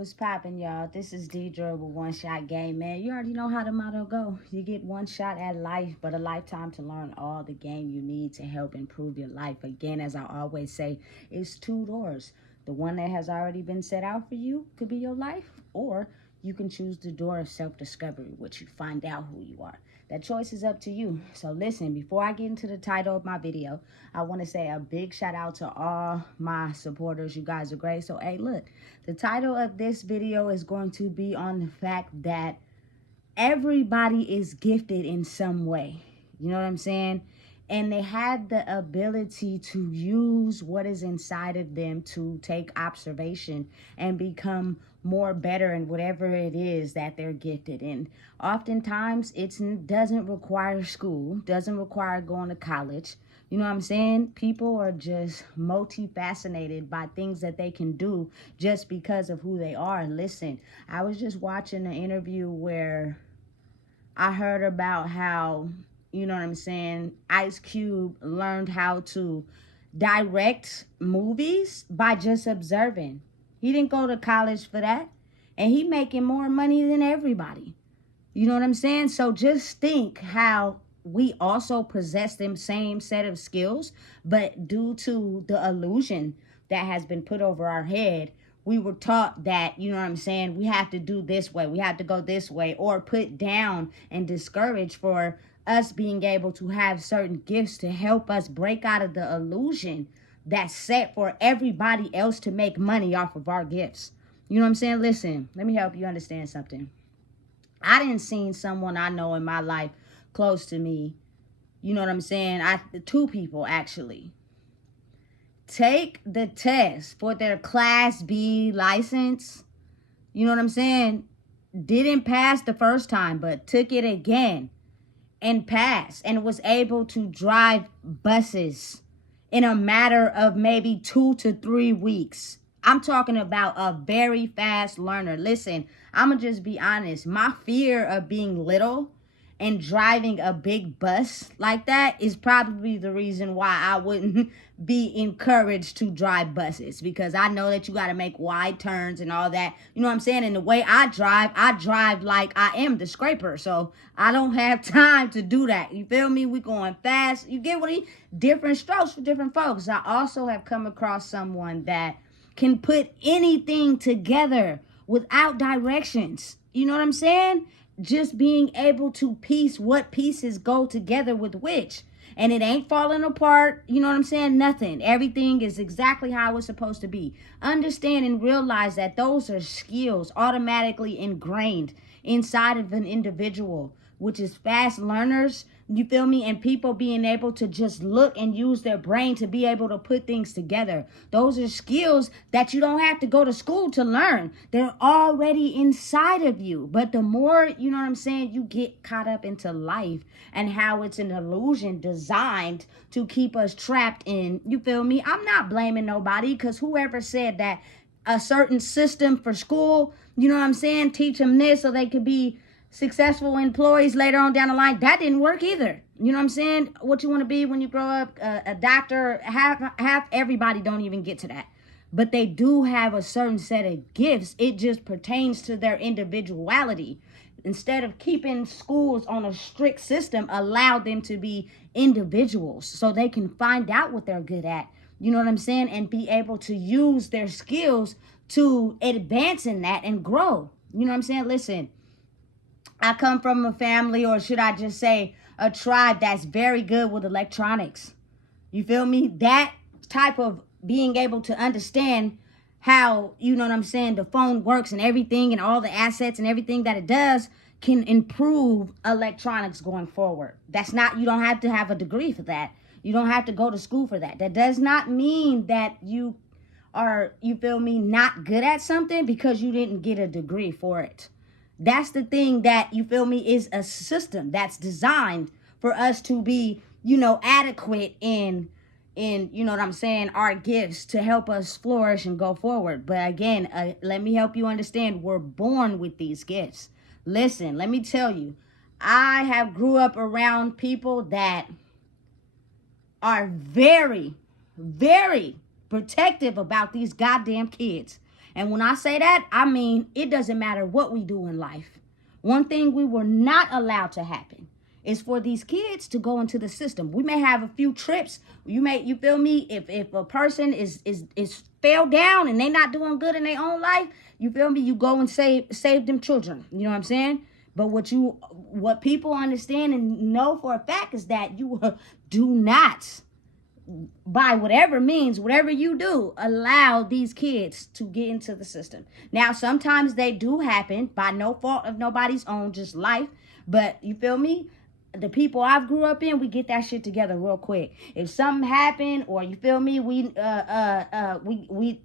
What's poppin', y'all? This is Deidre with One Shot Game, man. You already know how the motto go. You get one shot at life, but a lifetime to learn all the game you need to help improve your life. Again, as I always say, it's two doors. The one that has already been set out for you could be your life, or you can choose the door of self-discovery, which you find out who you are. That choice is up to you. So listen, before I get into the title of my video, I want to say a big shout out to all my supporters. You guys are great. So, hey, look, the title of this video is going to be on the fact that everybody is gifted in some way. You know what I'm saying? And they had the ability to use what is inside of them to take observation and become more better in whatever it is that they're gifted in. Oftentimes, it doesn't require school, doesn't require going to college. You know what I'm saying? People are just multifaceted by things that they can do just because of who they are. And listen, I was just watching an interview where I heard about how, you know what I'm saying, Ice Cube learned how to direct movies by just observing. He didn't go to college for that. And he making more money than everybody. You know what I'm saying? So just think how we also possess them same set of skills, but due to the illusion that has been put over our head, we were taught that, you know what I'm saying, we have to do this way, we have to go this way, or put down and discourage for us being able to have certain gifts to help us break out of the illusion that's set for everybody else to make money off of our gifts. You know what I'm saying? Listen, let me help you understand something. I didn't see someone I know in my life close to me, you know what I'm saying? Two people actually take the test for their Class B license. You know what I'm saying? Didn't pass the first time, but took it again and passed and was able to drive buses in a matter of maybe 2 to 3 weeks. I'm talking about a very fast learner. Listen, I'm going to just be honest. My fear of being little and driving a big bus like that is probably the reason why I wouldn't be encouraged to drive buses, because I know that you got to make wide turns and all that. You know what I'm saying? And the way I drive like I am the scraper. So I don't have time to do that. You feel me? We going fast. You get what different strokes for different folks. I also have come across someone that can put anything together without directions. You know what I'm saying? Just being able to piece what pieces go together with which. And it ain't falling apart. You know what I'm saying? Nothing. Everything is exactly how it's supposed to be. Understand and realize that those are skills automatically ingrained inside of an individual, which is fast learners. You feel me? And people being able to just look and use their brain to be able to put things together. Those are skills that you don't have to go to school to learn. They're already inside of you. But the more, you know what I'm saying, you get caught up into life and how it's an illusion designed to keep us trapped in, you feel me? I'm not blaming nobody, because whoever said that a certain system for school, you know what I'm saying, teach them this so they could be successful employees later on down the line, that didn't work either. You know what I'm saying? What you want to be when you grow up, a doctor, half everybody don't even get to that. But they do have a certain set of gifts. It just pertains to their individuality. Instead of keeping schools on a strict system, allow them to be individuals so they can find out what they're good at. You know what I'm saying? And be able to use their skills to advance in that and grow. You know what I'm saying? Listen, I come from a family, or should I just say a tribe, that's very good with electronics. You feel me? That type of being able to understand how, you know what I'm saying, the phone works and everything and all the assets and everything that it does can improve electronics going forward. That's not, you don't have to have a degree for that. You don't have to go to school for that. That does not mean that you are, you feel me, not good at something because you didn't get a degree for it. That's the thing that, you feel me, is a system that's designed for us to be, you know, adequate in, you know what I'm saying, our gifts to help us flourish and go forward. But again, let me help you understand, we're born with these gifts. Listen, let me tell you, I have grew up around people that are very, very protective about these goddamn kids. And when I say that, I mean it doesn't matter what we do in life. One thing we were not allowed to happen is for these kids to go into the system. We may have a few trips. You feel me? If a person is fell down and they not doing good in their own life, you feel me? You go and save them children. You know what I'm saying? But what people understand and know for a fact is that you do not, by whatever means, whatever you do, allow these kids to get into the system. Now, sometimes they do happen by no fault of nobody's own, just life. But you feel me? The people I've grew up in, we get that shit together real quick. If something happened, or you feel me, we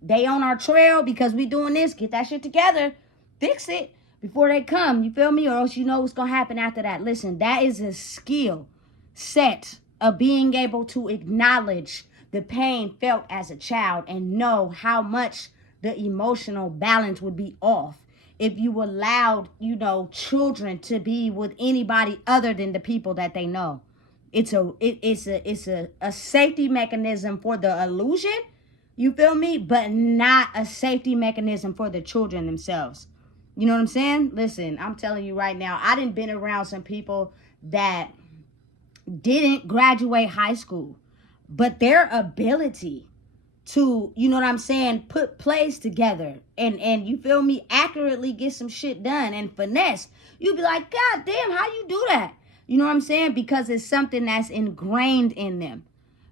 they on our trail because we doing this, get that shit together, fix it before they come. You feel me? Or else you know what's gonna happen after that. Listen, that is a skill set of being able to acknowledge the pain felt as a child and know how much the emotional balance would be off if you allowed, children to be with anybody other than the people that they know. It's a safety mechanism for the illusion, you feel me? But not a safety mechanism for the children themselves. You know what I'm saying? Listen, I'm telling you right now, I done been around some people that didn't graduate high school, but their ability to, you know what I'm saying, put plays together and you feel me, accurately get some shit done and finesse, you'd be like, God damn, how you do that? You know what I'm saying? Because it's something that's ingrained in them.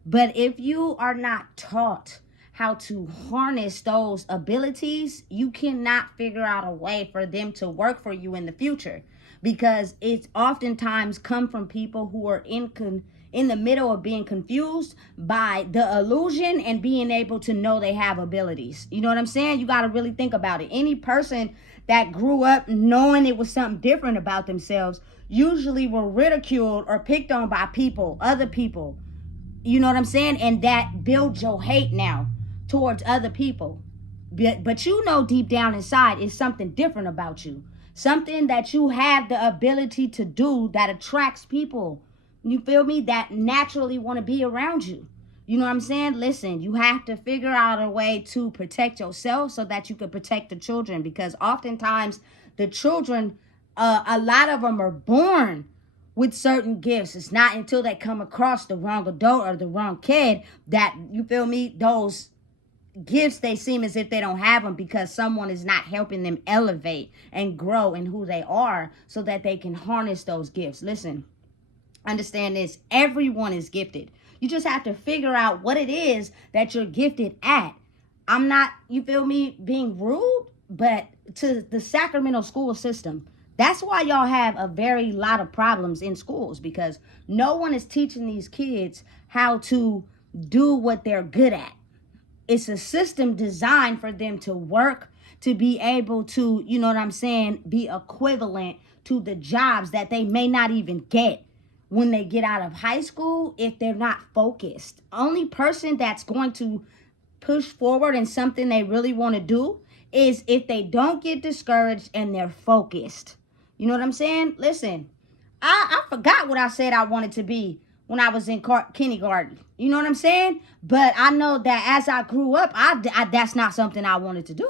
But if you are not taught how to harness those abilities, you cannot figure out a way for them to work for you in the future, because it's oftentimes come from people who are in the middle of being confused by the illusion and being able to know they have abilities. You know what I'm saying? You got to really think about it. Any person that grew up knowing it was something different about themselves usually were ridiculed or picked on by people, other people. You know what I'm saying? And that builds your hate now towards other people. But you know deep down inside is something different about you. Something that you have the ability to do that attracts people. You feel me? That naturally want to be around you. You know what I'm saying? Listen, you have to figure out a way to protect yourself so that you can protect the children. Because oftentimes the children, a lot of them are born with certain gifts. It's not until they come across the wrong adult or the wrong kid that, you feel me, those gifts, they seem as if they don't have them because someone is not helping them elevate and grow in who they are so that they can harness those gifts. Listen, understand this. Everyone is gifted. You just have to figure out what it is that you're gifted at. I'm not, you feel me, being rude, but to the Sacramento school system, that's why y'all have a very lot of problems in schools, because no one is teaching these kids how to do what they're good at. It's a system designed for them to work, to be able to, you know what I'm saying, be equivalent to the jobs that they may not even get when they get out of high school if they're not focused. Only person that's going to push forward in something they really want to do is if they don't get discouraged and they're focused. You know what I'm saying? Listen, I forgot what I said I wanted to be when I was in kindergarten. You know what I'm saying? But I know that as I grew up, I that's not something I wanted to do.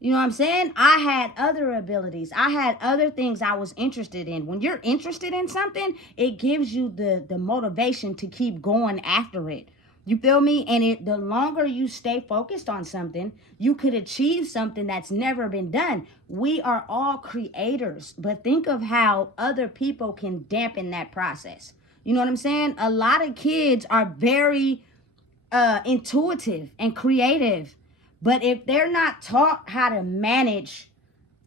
You know what I'm saying? I had other abilities. I had other things I was interested in. When you're interested in something, it gives you the motivation to keep going after it. You feel me? And the longer you stay focused on something, you could achieve something that's never been done. We are all creators, but think of how other people can dampen that process. You know what I'm saying? A lot of kids are very intuitive and creative, but if they're not taught how to manage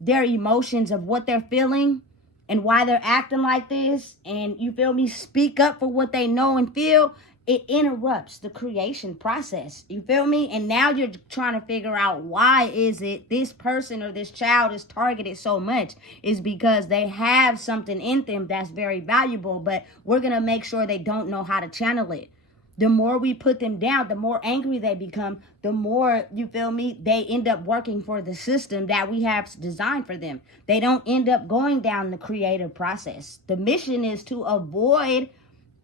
their emotions of what they're feeling and why they're acting like this, and you feel me, speak up for what they know and feel, it interrupts the creation process. You feel me? And now you're trying to figure out why is it this person or this child is targeted so much. Is because they have something in them that's very valuable, but we're going to make sure they don't know how to channel it. The more we put them down, the more angry they become, the more, you feel me, they end up working for the system that we have designed for them. They don't end up going down the creative process. The mission is to avoid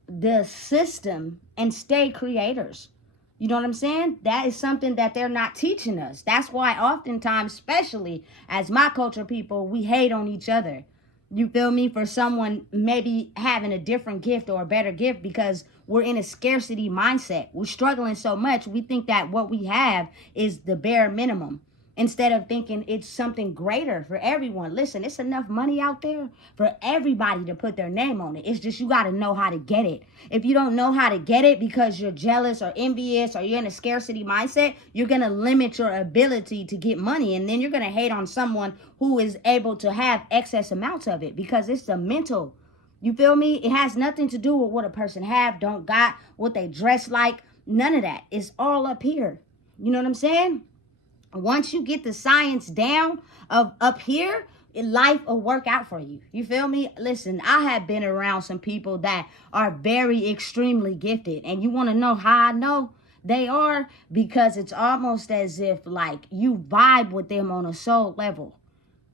the system and stay creators. You know what I'm saying? That is something that they're not teaching us. That's why oftentimes, especially as my culture people, we hate on each other. You feel me? For someone maybe having a different gift or a better gift, because we're in a scarcity mindset. We're struggling so much. We think that what we have is the bare minimum, instead of thinking it's something greater for everyone. Listen, it's enough money out there for everybody to put their name on it. It's just you got to know how to get it. If you don't know how to get it because you're jealous or envious or you're in a scarcity mindset, you're going to limit your ability to get money. And then you're going to hate on someone who is able to have excess amounts of it, because it's the mental. You feel me? It has nothing to do with what a person have, don't got, what they dress like. None of that. It's all up here. You know what I'm saying? Once you get the science down of up here, life will work out for you. You feel me? Listen, I have been around some people that are very extremely gifted. And you want to know how I know they are? Because it's almost as if like you vibe with them on a soul level,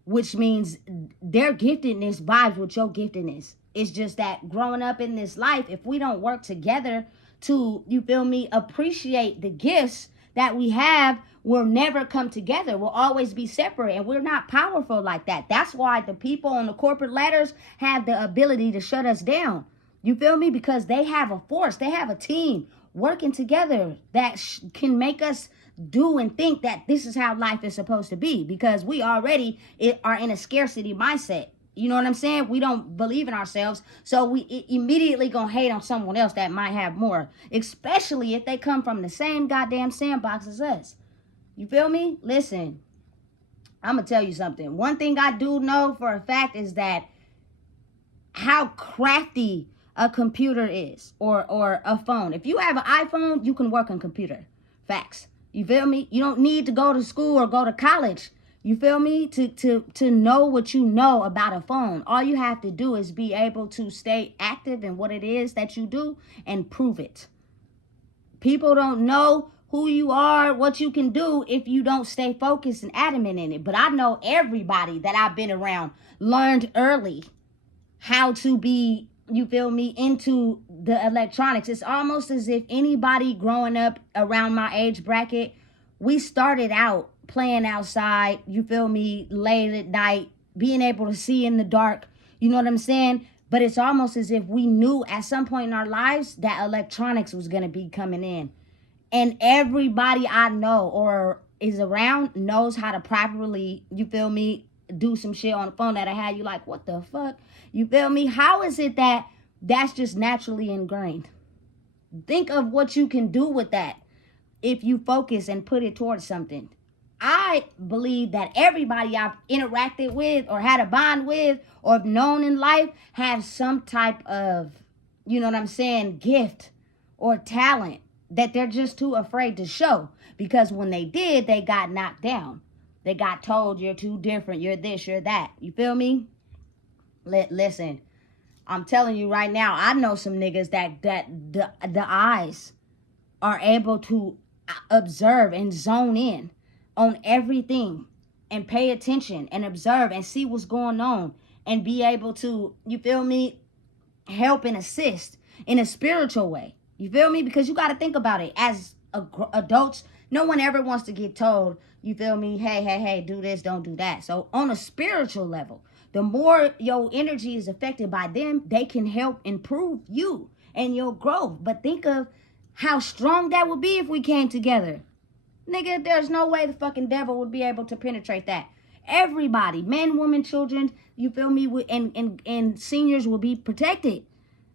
which means their giftedness vibes with your giftedness. It's just that growing up in this life, if we don't work together to, you feel me, appreciate the gifts that we have, we'll never come together. We'll always be separate, and we're not powerful like that. That's why the people on the corporate ladders have the ability to shut us down. You feel me? Because they have a force, they have a team working together that can make us do and think that this is how life is supposed to be, because we already are in a scarcity mindset. You know what I'm saying? We don't believe in ourselves, so we immediately gonna hate on someone else that might have more, especially if they come from the same goddamn sandbox as us. You feel me? Listen, I'm gonna tell you something. One thing I do know for a fact is that how crafty a computer is, or a phone. If you have an iPhone, you can work on computer. Facts. You feel me? You don't need to go to school or go to college. You feel me? To know what you know about a phone. All you have to do is be able to stay active in what it is that you do and prove it. People don't know who you are, what you can do, if you don't stay focused and adamant in it. But I know everybody that I've been around learned early how to be, you feel me, into the electronics. It's almost as if anybody growing up around my age bracket, we started out playing outside, you feel me, late at night, being able to see in the dark, you know what I'm saying? But it's almost as if we knew at some point in our lives that electronics was going to be coming in. And everybody I know or is around knows how to properly, you feel me, do some shit on the phone that I had you like, what the fuck? You feel me? How is it that that's just naturally ingrained? Think of what you can do with that if you focus and put it towards something. I believe that everybody I've interacted with or had a bond with or known in life have some type of, you know what I'm saying, gift or talent that they're just too afraid to show. Because when they did, they got knocked down. They got told you're too different, you're this, you're that. You feel me? Listen, I'm telling you right now, I know some niggas that the eyes are able to observe and zone in on everything and pay attention and observe and see what's going on and be able to, you feel me, help and assist in a spiritual way. You feel me? Because you got to think about it. As adults, no one ever wants to get told, you feel me, hey, do this, don't do that. So on a spiritual level, the more your energy is affected by them, they can help improve you and your growth. But think of how strong that would be if we came together. Nigga, there's no way the fucking devil would be able to penetrate that. Everybody, men, women, children, you feel me, and seniors will be protected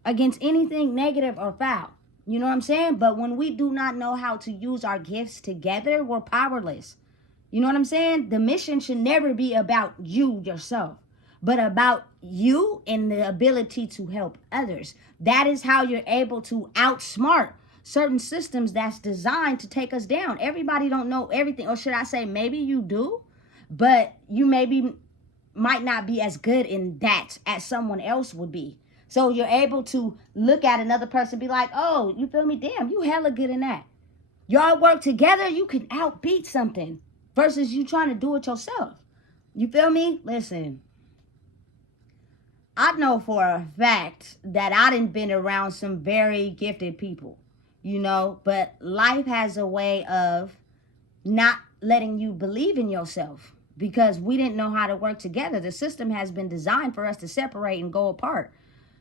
against anything negative or foul. You know what I'm saying? But when we do not know how to use our gifts together, we're powerless. You know what I'm saying? The mission should never be about you yourself, but about you and the ability to help others. That is how you're able to outsmart certain systems that's designed to take us down. Everybody don't know everything, or should I say maybe you do, but you might not be as good in that as someone else would be. So you're able to look at another person and be like, oh, you feel me? Damn, you hella good in that. Y'all work together, you can outbeat something versus you trying to do it yourself. You feel me? Listen, I know for a fact that I done been around some very gifted people. you know, but life has a way of not letting you believe in yourself because we didn't know how to work together. The system has been designed for us to separate and go apart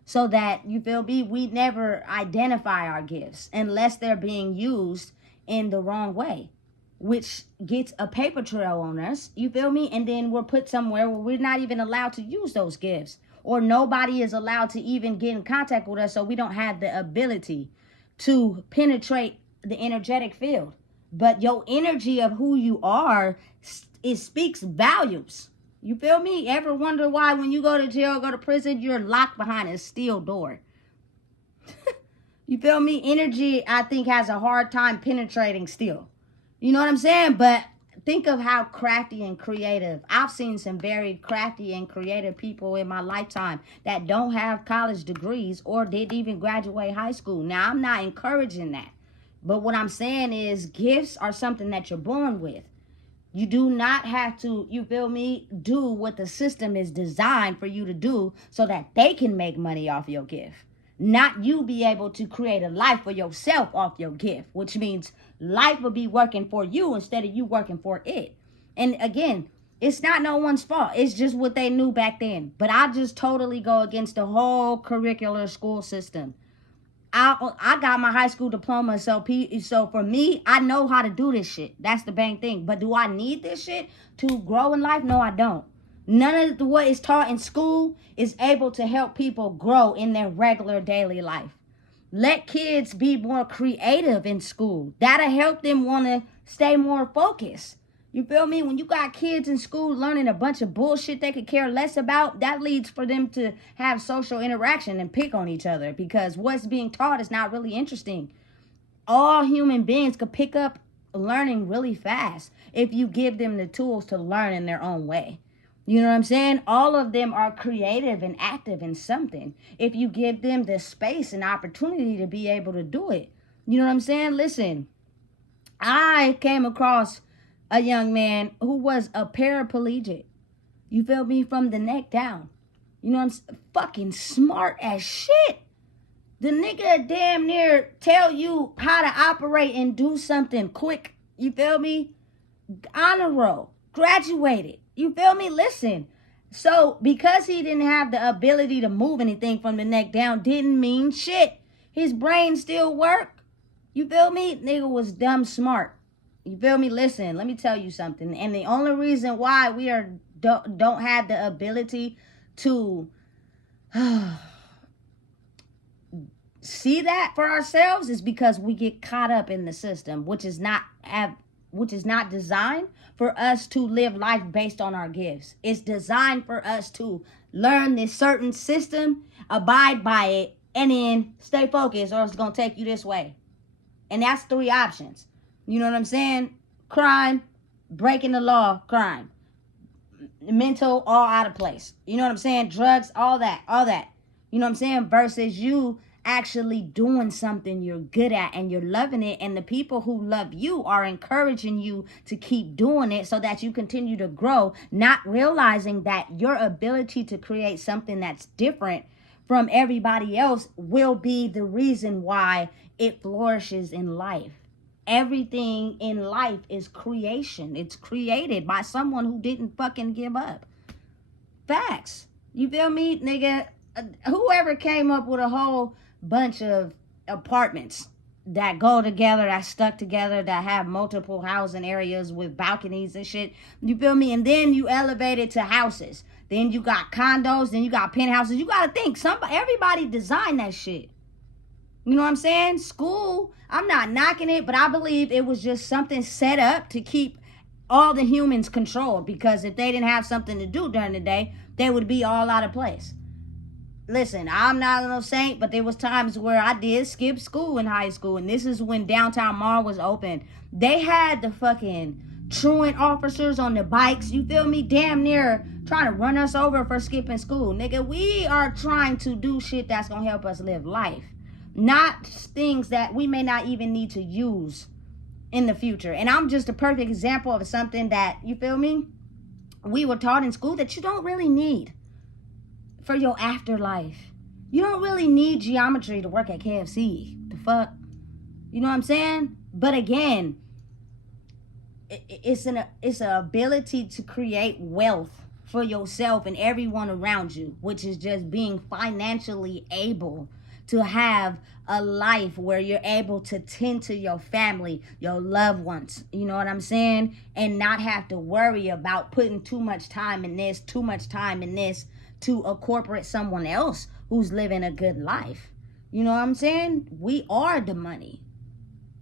so that, you feel me, we never identify our gifts unless they're being used in the wrong way, which gets a paper trail on us, you feel me? And then we're put somewhere where we're not even allowed to use those gifts, or nobody is allowed to even get in contact with us, so we don't have the ability to penetrate the energetic field. But your energy of who you are, it speaks volumes. You feel me? Ever wonder why when you go to jail, go to prison, you're locked behind a steel door? You feel me? Energy, I think, has a hard time penetrating steel. You know what I'm saying? But think of how crafty and creative. I've seen some very crafty and creative people in my lifetime that don't have college degrees or didn't even graduate high school. Now, I'm not encouraging that. But what I'm saying is gifts are something that you're born with. You do not have to, you feel me, do what the system is designed for you to do so that they can make money off your gift. Not you be able to create a life for yourself off your gift, which means life will be working for you instead of you working for it. And again, it's not no one's fault. It's just what they knew back then. But I just totally go against the whole curricular school system. I got my high school diploma, so for me, I know how to do this shit. That's the bang thing. But do I need this shit to grow in life? No, I don't. None of what is taught in school is able to help people grow in their regular daily life. Let kids be more creative in school. That'll help them want to stay more focused. You feel me? When you got kids in school learning a bunch of bullshit they could care less about, that leads for them to have social interaction and pick on each other because what's being taught is not really interesting. All human beings could pick up learning really fast if you give them the tools to learn in their own way. You know what I'm saying? All of them are creative and active in something if you give them the space and opportunity to be able to do it. You know what I'm saying? Listen, I came across a young man who was a paraplegic. You feel me? From the neck down. You know what I'm saying? Fucking smart as shit. The nigga damn near tell you how to operate and do something quick. You feel me? Honor roll. Graduated. You feel me? Listen. So because he didn't have the ability to move anything from the neck down didn't mean shit. His brain still worked. You feel me? Nigga was dumb smart. You feel me? Listen, let me tell you something. And the only reason why we don't have the ability to see that for ourselves is because we get caught up in the system, which is not designed for us to live life based on our gifts. It's designed for us to learn this certain system, abide by it, and then stay focused, or it's going to take you this way. And that's 3 options. You know what I'm saying? Crime, breaking the law, crime. Mental, all out of place. You know what I'm saying? Drugs, all that. You know what I'm saying? Versus you actually doing something you're good at and you're loving it, and the people who love you are encouraging you to keep doing it so that you continue to grow, not realizing that your ability to create something that's different from everybody else will be the reason why it flourishes in life. Everything in life is creation. It's created by someone who didn't fucking give up. Facts. You feel me, nigga? Whoever came up with a whole bunch of apartments that go together, that stuck together, that have multiple housing areas with balconies and shit. You feel me? And then you elevate it to houses. Then you got condos. Then you got penthouses. You got to think. Everybody designed that shit. You know what I'm saying? School, I'm not knocking it, but I believe it was just something set up to keep all the humans controlled, because if they didn't have something to do during the day, they would be all out of place. Listen, I'm not no saint, but there was times where I did skip school in high school, and this is when downtown Mall was open. They had the fucking truant officers on the bikes, you feel me, damn near trying to run us over for skipping school. Nigga, we are trying to do shit that's gonna help us live life, not things that we may not even need to use in the future. And I'm just a perfect example of something that, you feel me, we were taught in school that you don't really need for your afterlife. You don't really need geometry to work at KFC. The fuck? You know what I'm saying? But again, it's an ability to create wealth for yourself and everyone around you, which is just being financially able to have a life where you're able to tend to your family, your loved ones, you know what I'm saying? And not have to worry about putting too much time in this, too much time in this to incorporate someone else who's living a good life. You know what I'm saying? We are the money.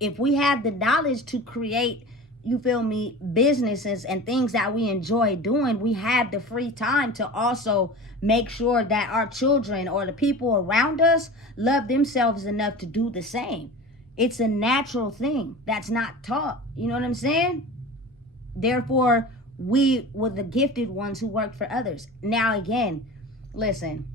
If we have the knowledge to create, you feel me, businesses and things that we enjoy doing, we have the free time to also make sure that our children or the people around us love themselves enough to do the same. It's a natural thing that's not taught. You know what I'm saying? Therefore, we were the gifted ones who worked for others. Now, again, listen,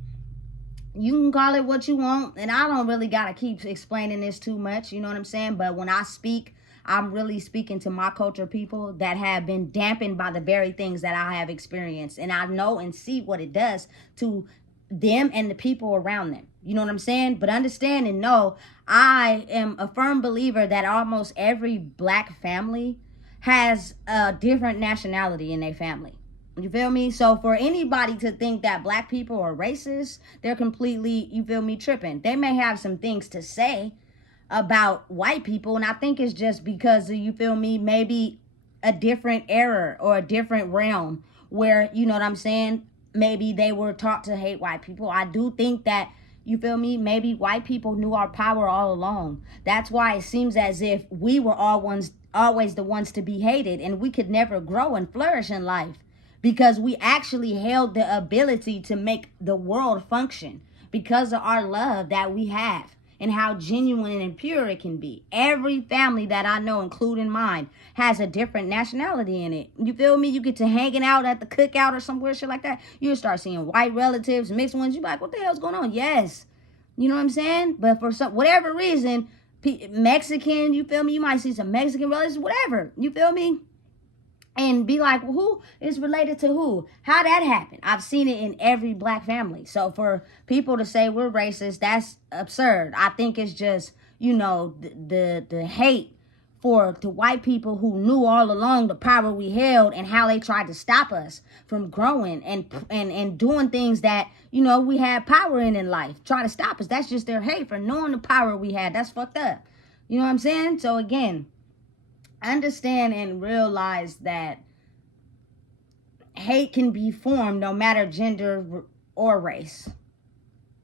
you can call it what you want, and I don't really gotta keep explaining this too much, you know what I'm saying? But when I speak, I'm really speaking to my culture people that have been dampened by the very things that I have experienced, and I know and see what it does to them and the people around them. You know what I'm saying? But understand and know, I am a firm believer that almost every black family has a different nationality in their family. You feel me? So for anybody to think that black people are racist, they're completely, you feel me, tripping. They may have some things to say about white people, and I think it's just because of, you feel me, maybe a different era or a different realm where, you know what I'm saying, maybe they were taught to hate white people. I do think that, you feel me, maybe white people knew our power all along. That's why it seems as if we were always the ones to be hated, and we could never grow and flourish in life, because we actually held the ability to make the world function because of our love that we have and how genuine and pure it can be. Every family that I know, including mine, has a different nationality in it. You feel me? You get to hanging out at the cookout or some weird shit like that, you start seeing white relatives, mixed ones. You be like, what the hell's going on? Yes. You know what I'm saying? But for some whatever reason, Mexican, you feel me? You might see some Mexican relatives, whatever. You feel me? And be like, well, who is related to who? How that happened? I've seen it in every black family. So for people to say we're racist, that's absurd. I think it's just, you know, the hate for the white people who knew all along the power we held and how they tried to stop us from growing and doing things that, you know, we had power in life. Try to stop us. That's just their hate for knowing the power we had. That's fucked up. You know what I'm saying? So again, understand and realize that hate can be formed no matter gender or race.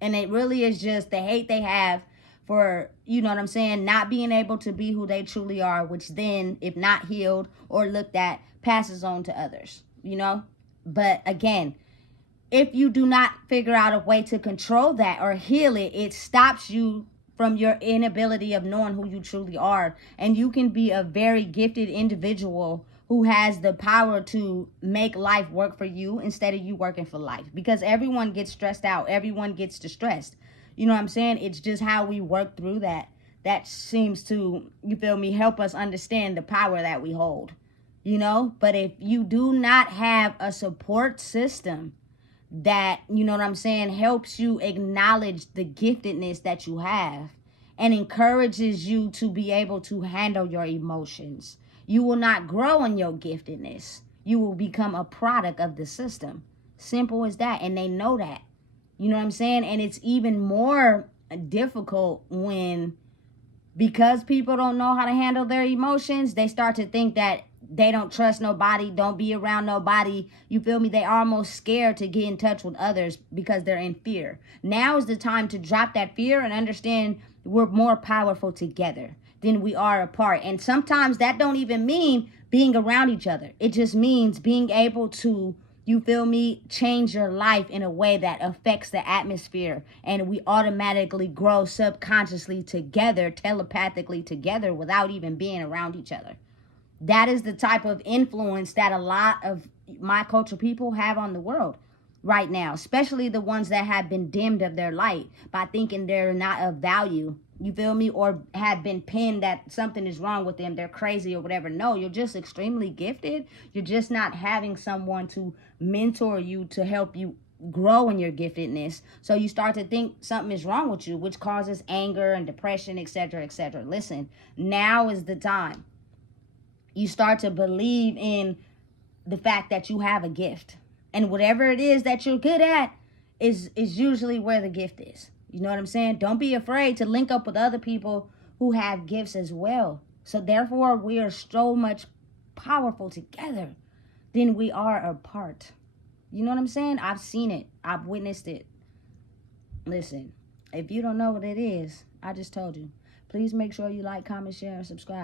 And it really is just the hate they have for, you know what I'm saying, not being able to be who they truly are, which then, if not healed or looked at, passes on to others, you know? But again, if you do not figure out a way to control that or heal it, it stops you from your inability of knowing who you truly are. And you can be a very gifted individual who has the power to make life work for you instead of you working for life. Because everyone gets stressed out. Everyone gets distressed. You know what I'm saying? It's just how we work through that. That seems to, you feel me, help us understand the power that we hold. You know? But if you do not have a support system that, you know what I'm saying, helps you acknowledge the giftedness that you have and encourages you to be able to handle your emotions, you will not grow in your giftedness. You will become a product of the system. Simple as that. And they know that. You know what I'm saying? And it's even more difficult when, because people don't know how to handle their emotions, they start to think that they don't trust nobody, don't be around nobody. You feel me? They are almost scared to get in touch with others because they're in fear. Now is the time to drop that fear and understand we're more powerful together than we are apart. And sometimes that don't even mean being around each other. It just means being able to, you feel me, change your life in a way that affects the atmosphere. And we automatically grow subconsciously together, telepathically together, without even being around each other. That is the type of influence that a lot of my culture people have on the world right now, especially the ones that have been dimmed of their light by thinking they're not of value, you feel me, or have been pinned that something is wrong with them, they're crazy or whatever. No, you're just extremely gifted. You're just not having someone to mentor you to help you grow in your giftedness. So you start to think something is wrong with you, which causes anger and depression, etc., etc. Listen, now is the time. You start to believe in the fact that you have a gift. And whatever it is that you're good at is usually where the gift is. You know what I'm saying? Don't be afraid to link up with other people who have gifts as well. So therefore, we are so much powerful together than we are apart. You know what I'm saying? I've seen it. I've witnessed it. Listen, if you don't know what it is, I just told you. Please make sure you like, comment, share, and subscribe.